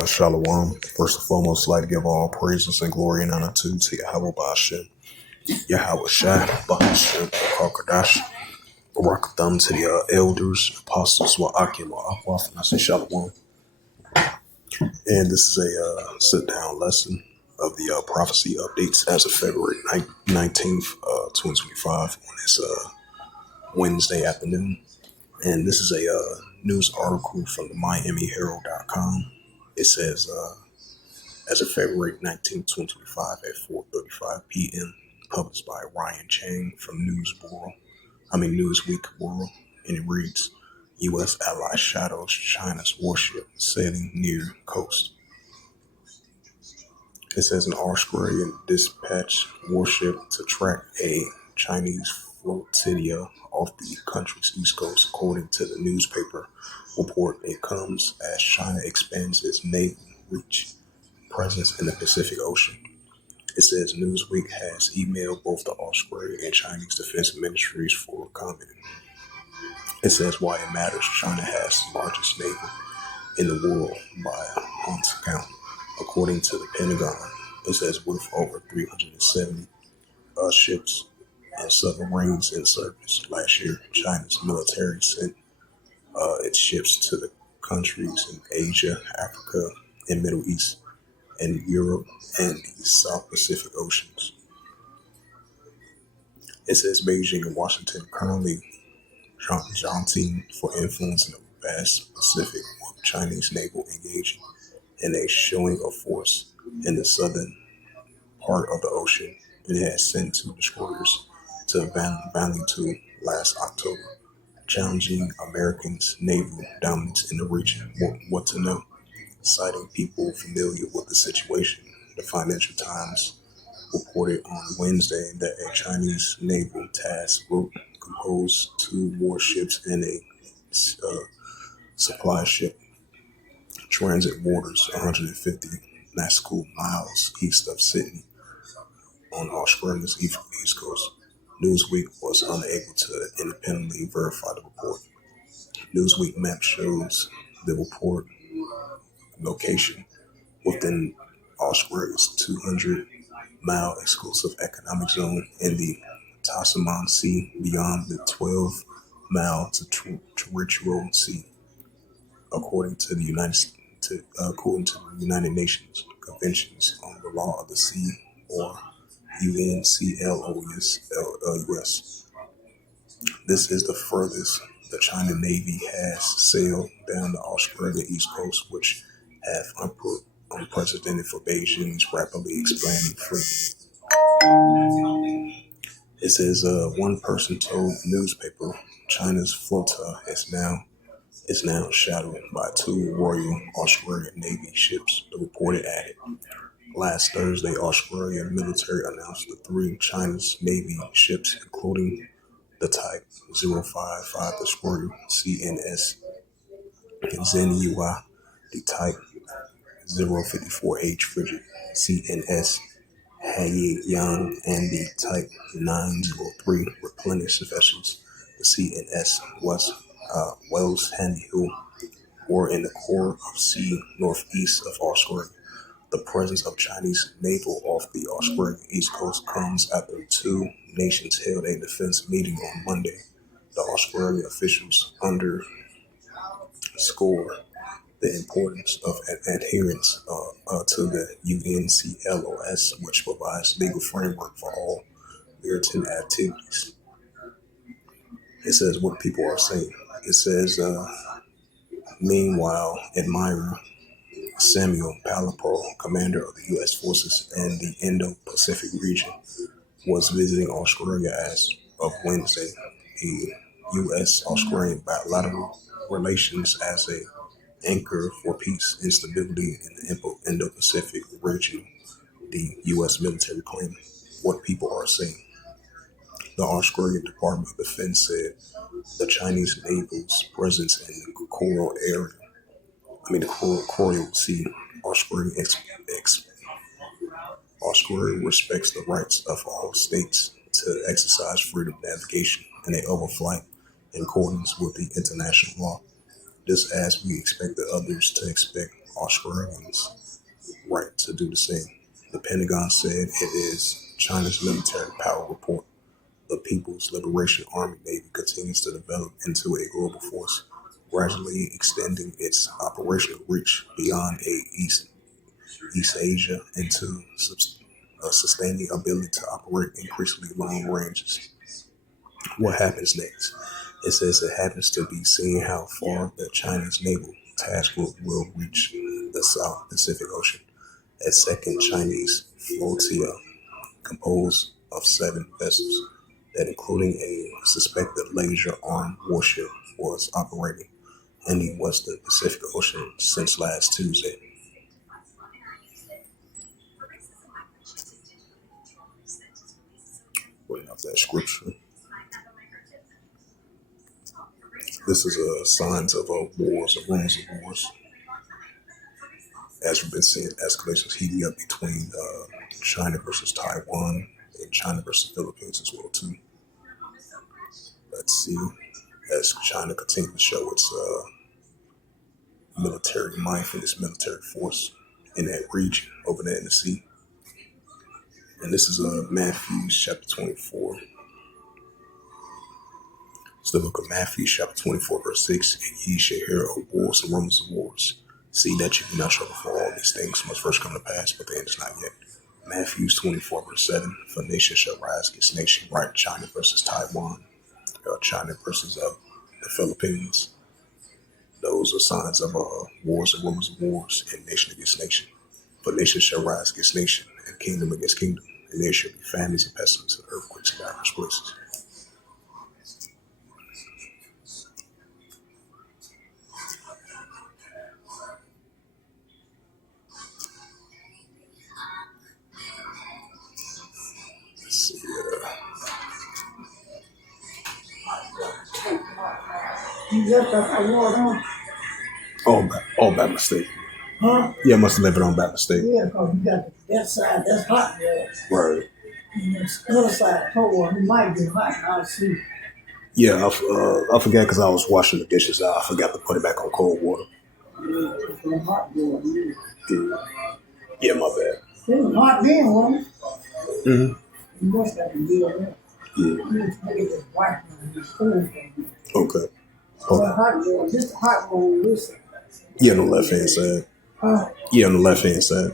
Shalom. First and foremost, I'd like to give all praises and glory and honor to Yahweh Ba'ashem, Yahweh Shai, Ba'ashem, Kakadash, Barak Thumb to the elders, apostles, Wa'akim, Wa'akwaf, and I say Shalom. And this is a sit-down lesson of the prophecy updates as of February 19th, 2025, on this Wednesday afternoon. And this is a news article from the MiamiHerald.com. It says, as of February 19, 2025 at 4:35 p.m., published by Ryan Chang from Newsweek World, and it reads, U.S. ally shadows China's warship sailing near coast. It says an Australian dispatched warship to track a Chinese flotilla off the country's east coast, according to the newspaper report. It comes as China expands its naval reach presence in the Pacific Ocean. It says Newsweek has emailed both the Australian and Chinese defense ministries for comment. It says why it matters. China has the largest navy in the world by Hunt's count, according to the Pentagon. It says with over 370 ships and submarines in service last year, China's military sent its ships to the countries in Asia, Africa, and Middle East, and Europe and the South Pacific Oceans. It says Beijing and Washington currently jousting for influence in the vast Pacific, with Chinese naval engaging in a showing of force in the southern part of the ocean. It has sent 2 destroyers to Vanuatu last October, challenging Americans' naval dominance in the region. What to know? Citing people familiar with the situation, the Financial Times reported on Wednesday that a Chinese naval task group composed 2 warships and a supply ship transit waters 150 nautical miles east of Sydney on Australia's east coast. Newsweek was unable to independently verify the report. Newsweek map shows the report location within Australia's 200-mile exclusive economic zone in the Tasman Sea, beyond the 12-mile territorial sea, according to the United Nations Conventions on the Law of the Sea, or UNCLOS. This is the furthest the China Navy has sailed down the Australian East Coast, which have unprecedented for Beijing's rapidly expanding fleet. It says one person told newspaper China's flotilla is now shadowed by 2 Royal Australian Navy ships, the report added. Last Thursday, Australian military announced the 3 Chinese Navy ships, including the Type 055 destroyer CNS Zhenyue, the Type 054H frigate CNS Haiyang, and the Type 903 replenishment vessels, the CNS Wells Handhill, were in the core of sea northeast of Australia. The presence of Chinese naval off the Australian east coast comes after 2 nations held a defense meeting on Monday. The Australian officials underscore the importance of adherence to the UNCLOS, which provides legal framework for all maritime activities. It says what people are saying. It says, meanwhile, Admiral Samuel Palapro, commander of the U.S. forces in the Indo-Pacific region, was visiting Australia as of Wednesday. The U.S.-Australian bilateral relations as an anchor for peace and stability in the Indo-Pacific region, the U.S. military claimed. What people are saying. The Australian Department of Defense said the Chinese naval's presence in the Coral Sea. Australia respects the rights of all states to exercise freedom of navigation and a overflight in accordance with the international law, just as we expect the others to Australians' right to do the same. The Pentagon said it is China's military power report. The People's Liberation Army Navy continues to develop into a global force, gradually extending its operational reach beyond East Asia into sustaining ability to operate increasingly long ranges. What happens next? It says it happens to be seeing how far the Chinese naval task force will reach the South Pacific Ocean. A second Chinese flotilla composed of 7 vessels that including a suspected laser-armed warship was operating in the Western Pacific Ocean since last Tuesday. Bring up that scripture. This is signs of wars and rumors of wars. As we've been seeing, escalations heating up between China versus Taiwan and China versus Philippines as well too. Let's see, as China continues to show its military might and its military force in that region over there in the sea. And this is Matthew chapter 24. It's the book of Matthew chapter 24 verse 6. And ye shall hear of wars and rumors of wars. See that you be not troubled, for all these things must first come to pass, but the end is not yet. Matthew 24 verse 7. For nation shall rise against nation, right? China versus Taiwan, China versus the Philippines. Those are signs of wars and rumors of wars, and nation against nation. For nation shall rise against nation, and kingdom against kingdom, and there shall be famines and pestilence and earthquakes in various places. Let's see. You left that water on? All by mistake. Huh? Yeah, I must have left it on by mistake. Yeah, because you got that side, that's hot water. Right. And this other side, cold water, it might get hot, I'll see. Yeah, I forgot because I was washing the dishes. I forgot to put it back on cold water. Yeah, it's some hot water. Yeah, my bad. It was hot then, wasn't it? Mm-hmm. You must have to deal with that. Yeah. You just make it this white one, this cool thing. Okay. Well, hot water, this hot water, this. Yeah, on the left hand side. Huh? Yeah, on the left hand side.